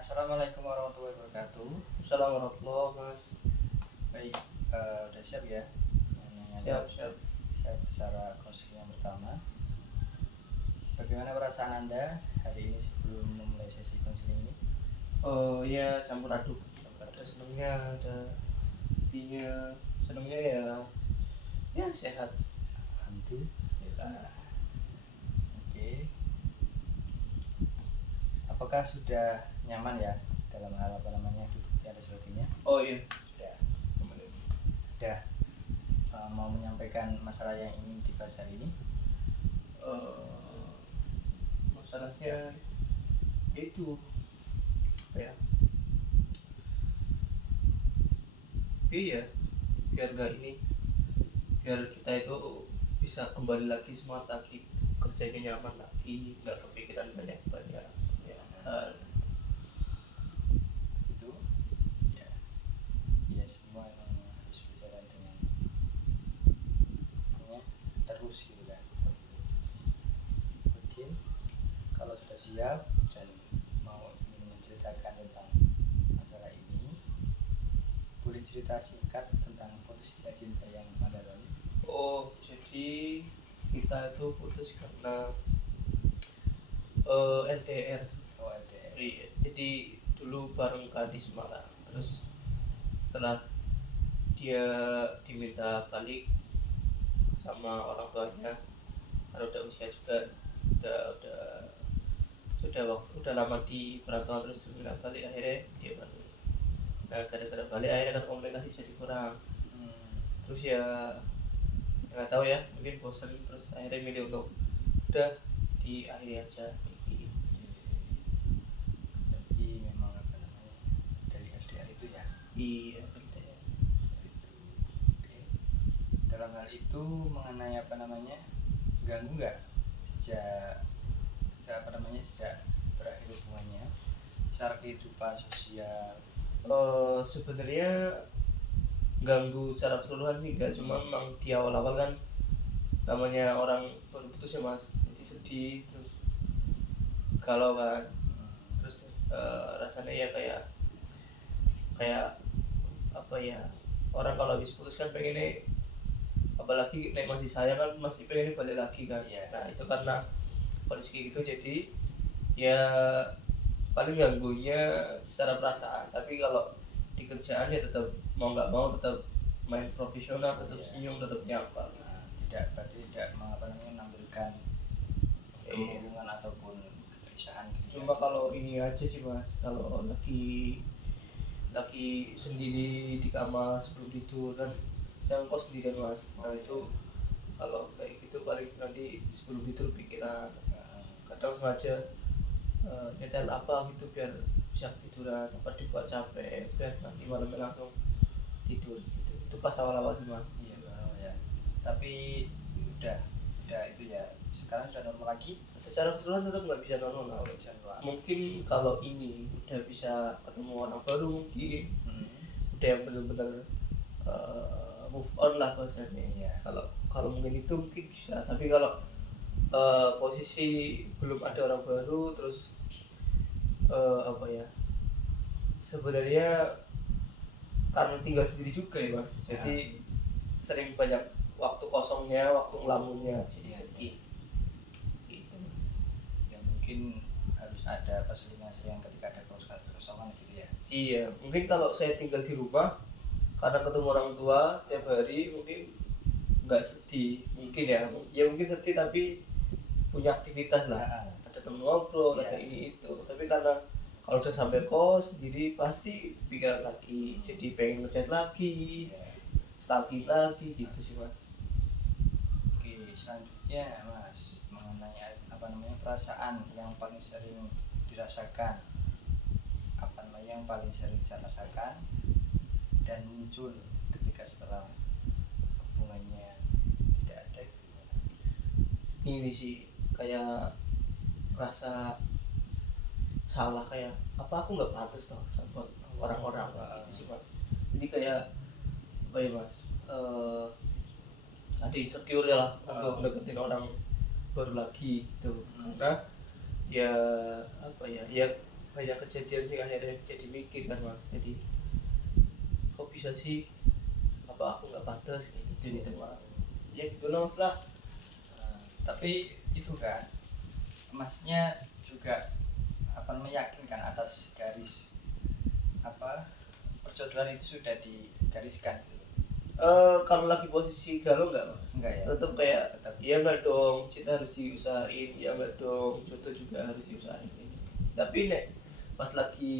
Assalamualaikum warahmatullahi wabarakatuh. Assalamualaikum warahmatullahi mas. Baik, udah siap ya? Siap siap. Siap secara konseling yang pertama. Bagaimana perasaan Anda hari ini sebelum memulai sesi konseling ini? Oh ya, campur aduk. Ada senangnya, ada sedihnya. Senangnya ya sehat. Alhamdulillah. Oke. Apakah sudah nyaman ya dalam hal duduk dan sebagainya? Oh iya. Sudah. Sudah mau menyampaikan masalah yang ingin dibahas hari ini? Masalahnya itu apa ya? Iya, biar biar kita itu bisa kembali lagi semangat lagi, kerjanya nyaman lagi, nggak kepikiran banyak ya. Itu ya semua emang harus berjalan dengan terus gitu kan. Oke, kalau sudah siap dan mau ingin menceritakan tentang masalah ini, boleh cerita singkat tentang putus cinta yang Anda lalui? Oh, jadi kita itu putus karena LDR. Oh, LDR. Iya, jadi dulu bareng di Semarang, terus setelah dia diminta balik sama orang tuanya karena udah usia juga udah lama di perantauan, terus diminta balik, akhirnya dia balik. Nah, gara-gara balik akhirnya kan komunikasi jadi kurang. Terus ya nggak tahu ya, mungkin bosan, terus akhirnya milih untuk udah diakhiri aja. Jadi memang dari LDR itu ya? Iya, LDR. Oke. Dalam hal itu mengenai ganggu nggak sejak berakhir hubungannya secara kehidupan sosial? Sebenarnya ganggu secara keseluruhan sih enggak, cuma memang di awal-awal kan namanya orang baru putus ya mas, jadi sedih, terus galau kan, terus rasanya ya kayak apa ya, orang kalau habis putus kan pengennya, apalagi nek masih sayang kan masih pengen balik lagi kan. Nah itu karena kondisi gitu, jadi ya paling ganggunya secara perasaan, tapi kalau di kerjaan ya tetap mau nggak mau tetap main profesional, tetap senyum, tetap nyapa. Berarti tidak menampilkan kemurungan ataupun kegelisahan gitu. Cuma kalau ini aja sih mas, kalau lagi sendiri di kamar sebelum tidur kan, saya kos sendirian mas. Nah itu kalau kayak gitu paling nanti sebelum tidur pikiran, kadang sengaja nyetel apa gitu biar bisa tiduran, apa dibuat capek biar nanti malamnya langsung tidur gitu. Itu pas awal-awal sih mas. Iya ya. Tapi udah itu ya, sekarang sudah normal lagi? Secara keseluruhan tetap nggak bisa normal. Mungkin kalau ini udah bisa ketemu orang baru, mungkin udah yang benar-benar move on lah bahasanya. Iya. Kalau mungkin itu mungkin bisa, tapi kalau posisi belum ada orang baru, terus apa ya, sebenarnya karena tinggal sendiri juga ya mas, jadi sering banyak waktu kosongnya, waktu ngelamunnya, jadi sedih gitu. Ya mungkin harus ada perselingan ketika ada kekosongan gitu ya. Iya, mungkin kalau saya tinggal di rumah karena ketemu orang tua setiap hari, mungkin nggak sedih, mungkin ya mungkin sedih tapi punya aktivitas lah, ada temen ngobrol, ada ini itu. Tapi karena kalau udah sampai kos sendiri pasti pikiran lagi, jadi pengen ngechat lagi, stalking lagi gitu sih mas. Oke, selanjutnya mas, mengenai perasaan yang paling sering dirasakan, yang paling sering saya rasakan dan muncul ketika setelah hubungannya tidak ada. Ini sih kayak rasa salah, kayak apa aku nggak pantas toh sama orang-orang gitu sih mas. Jadi kayak apa ya mas, ada insecure ya lah untuk deketin orang baru lagi gitu. Karena ya apa ya, banyak kejadian sih akhirnya jadi mikir kan mas, jadi kok bisa sih, apa aku nggak pantas kayak gitu nih teman ya gitu loh lah. Tapi itu kan masnya juga meyakinkan atas garis perjodohan itu sudah digariskan gitu. Kalau lagi posisi galau nggak mas? Enggak ya? Tetap kayak Tetap. ya nggak dong, cinta harus diusahain, ya nggak dong, jodoh juga harus diusahain. Tapi nek pas lagi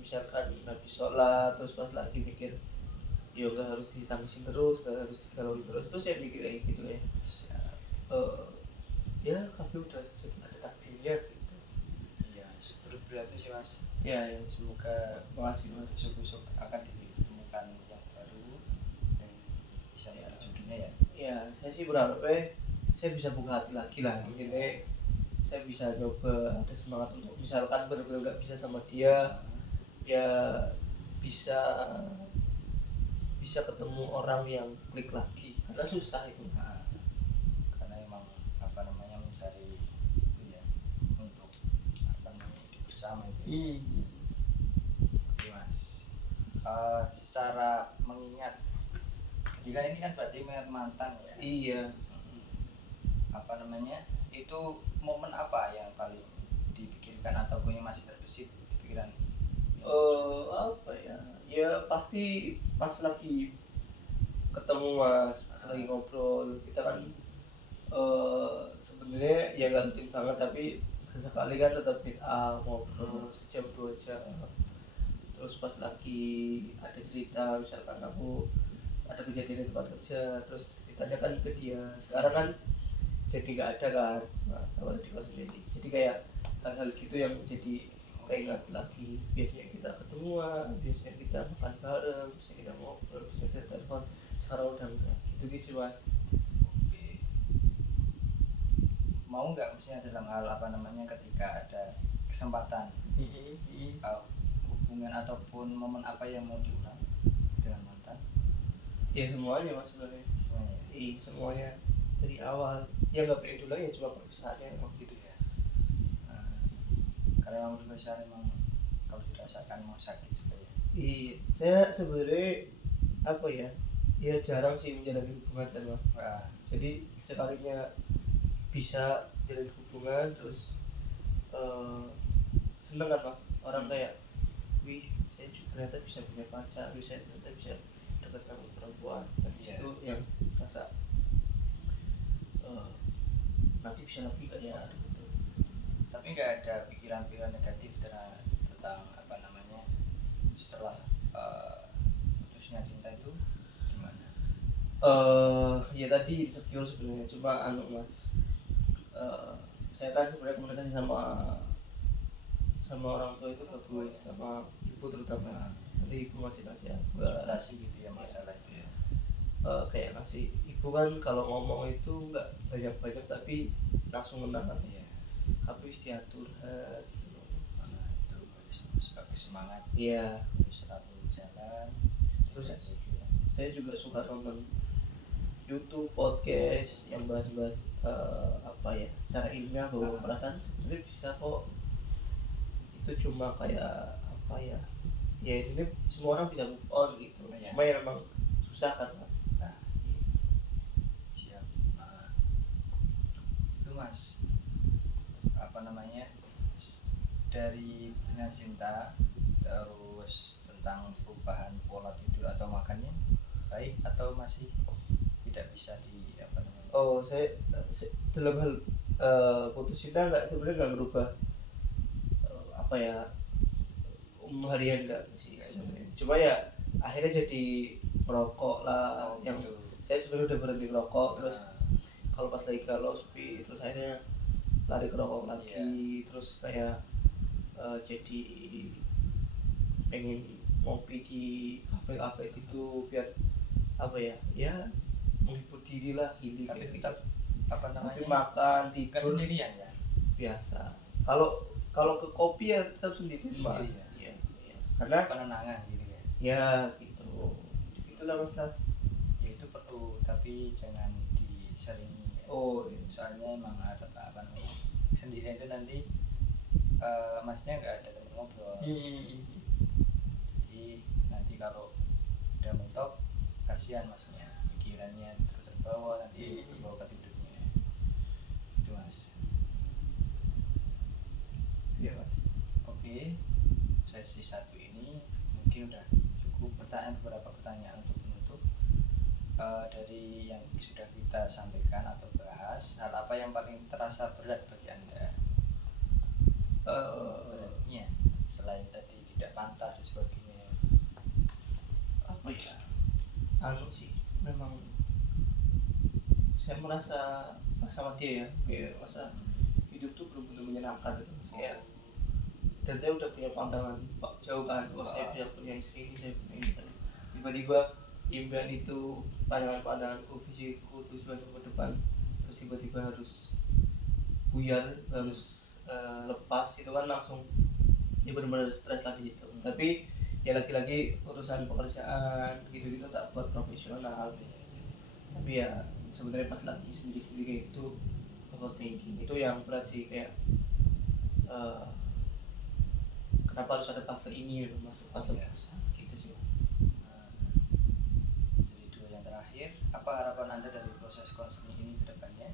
misalkan habis sholat terus pas lagi mikir ya nggak harus ditangisin terus, nggak harus digalauin terus saya mikir kayak gitu ya. Ya tapi udah ada takdirnya gitu. Iya, terus berarti sih mas. Ya ya Semoga makasih mas. besok-besok akan ditemukan yang baru dan bisa menjadi jodohnya ya. Ya saya sih berharap saya bisa buka hati lagi lah, intinya saya bisa coba ada semangat untuk misalkan benar-benar nggak bisa sama dia ya bisa ketemu orang yang klik lagi karena susah itu. Nah, karena emang mencari itu ya untuk hidup bersama itu. Oke mas. Secara mengingat ketika ini kan berarti mengingat mantan ya. Iya. Itu momen apa yang paling dipikirkan ataupun yang masih terbesit di pikiran? Apa ya? Ya pasti pas lagi ketemu mas, pas lagi ngobrol kita kan sebenarnya ya nggak rutin banget tapi sesekali kan tetap meet up ngobrol sejam 2 jam. Terus pas lagi ada cerita misalkan aku ada kejadian di tempat kerja terus ditanyakan ke dia, sekarang kan jadi nggak ada kan, nah, kalau di kelas sendiri jadi kayak hal-hal gitu yang jadi keingat lagi. Biasanya kita ketemuan, biasanya kita makan bareng, biasanya kita ngobrol, biasanya kita telepon, sekarang udah enggak gitu sih mas. Mau nggak misalnya dalam hal ketika ada kesempatan hubungan ataupun momen apa yang mau diulang dengan mantan? Ya semuanya mas sebenarnya. Semuanya. Iya semuanya dari awal ya nggak pengen dulu ya cuma perpisahannya emang Gitu ya. Karena yang besar emang kalau dirasakan mau sakit juga ya. Iya saya sebenarnya apa ya jarang sih menjalani hubungan kan mas. Jadi sekalinya bisa jalin hubungan terus seneng kan mas, orang kayak wih saya ternyata bisa punya pacar, saya ternyata bisa dekat sama perempuan, dan disitu yang rasa nanti bisa lagi gak ya gitu. Tapi nggak ada pikiran-pikiran negatif tentang setelah putusnya cinta itu gimana? Ya tadi insecure sebenarnya, cuma mas saya kan sebenarnya komunikasi sama orang tua itu bagus, sama ibu terutama. Nanti ibu masih kasih konsultasi gitu ya masalah itu ya. Kayak ngasih ibu kan kalau ngomong itu nggak banyak-banyak tapi langsung menang ya. Tapi istiadat curhat gitu loh. Itu sebagai semangat. Iya. Satu jalan. Terus saya juga suka nonton YouTube, podcast yang bahas-bahas secara ilmiah bahwa perasaan sebenarnya bisa kok, itu cuma kayak ya ini semua orang bisa move on gitu. Cuma ya memang susah kan. Siap. Itu mas dari Bina Sinta, terus tentang perubahan pola tidur atau makannya baik atau masih tidak bisa saya dalam hal putus cinta sebenarnya nggak merubah harian enggak sih sebenarnya. Cuma ya akhirnya jadi merokok lah. Yang gitu. Saya sebenarnya udah berhenti merokok, terus kalau pas lagi galau sepi terus akhirnya lari ke rokok lagi. Terus kayak jadi pengen ngopi di kafe-kafe gitu biar menghibur diri lah, healing. Tapi gitu. tetap Tapi makan tidur sendirian ya biasa. Kalau ke kopi ya tetap sendiri mas. Ya. Karena penenangan gitu ya. Ya gitu. Itulah mas lah. Ya itu perlu tapi jangan diseringi ya. Iya. Soalnya emang ada sendirian itu nanti masnya nggak ada teman ngobrol-ngobrol. Hmm. Jadi nanti kalau udah mentok kasihan masnya, pikirannya terus terbawa, nanti terbawa ke tidurnya itu mas. Iya mas. Oke, sesi 1 ini mungkin udah cukup. Beberapa pertanyaan untuk penutup. Dari yang sudah kita sampaikan atau bahas, hal apa yang paling terasa berat bagi anda? Beratnya selain tadi tidak pantas dan sebagainya. Apa ya, anu sih, memang saya merasa sama dia ya, kayak masa hidup tuh belum benar menyenangkan gitu mas. Kayak, dan saya udah punya pandangan jauh kan, saya bisa punya istri ini, saya punya ini kan. Tiba-tiba impian itu, pandangan-pandanganku, visiku, tujuanku ke depan, terus tiba-tiba harus buyar, harus lepas, itu kan langsung ya benar-benar stres lagi gitu. Tapi ya lagi-lagi urusan pekerjaan gitu-gitu tak buat profesional, tapi ya sebenarnya pas lagi sendiri-sendiri kayak itu overthinking itu yang berat sih. Kayak kenapa harus ada fase ini gitu, masuk fase besar gitu sih. Jadi 2 yang terakhir, apa harapan anda dari proses konseling ini ke depannya?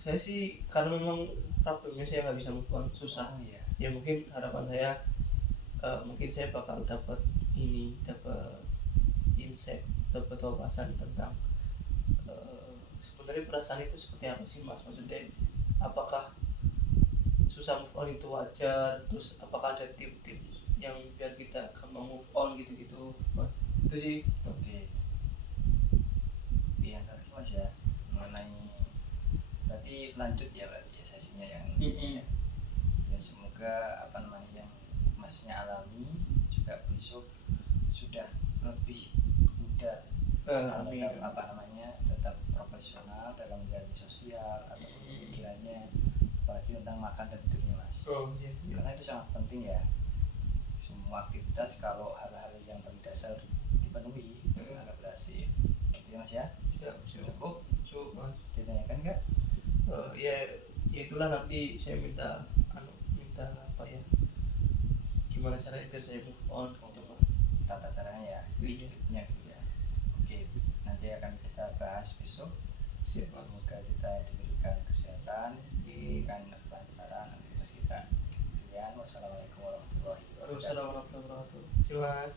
Saya sih karena memang problemnya saya nggak bisa move on, susah. Iya. Ya mungkin harapan saya, mungkin saya bakal dapat insight, dapat wawasan tentang sebenarnya perasaan itu seperti apa sih mas. Maksudnya apakah susah move on itu wajar, terus apakah ada tips-tips yang biar kita gampang move on gitu-gitu mas. Itu sih. Oke. Yang terakhir mas ya, mengenai berarti lanjut ya, berarti ya sesinya yang ini ya. Ya semoga apa namanya yang masnya alami juga besok sudah lebih mudah Amin. apa namanya tetap profesional dalam menjalani sosial atau pikirannya, apalagi tentang makan dan tidurnya mas. Oh iya, iya. Karena itu sangat penting ya, semua aktivitas kalau hal-hal yang paling dasar dipenuhi akan berhasil gitu ya mas ya. Cukup Mas. ditanyakan nggak? Ya itulah, nanti saya minta apa ya, gimana caranya biar saya move on gitu mas. Tata caranya ya, Iya. stepnya gitu ya. Oke, nanti akan kita bahas besok. Siap mas. Semoga kita diberikan kesehatan, diberikan kelancaran aktivitas kita. Sekian, wassalamualaikum warahmatullahi wabarakatuh. Assalamualaikum warahmatullahi wabarakatuh. Terima kasih mas.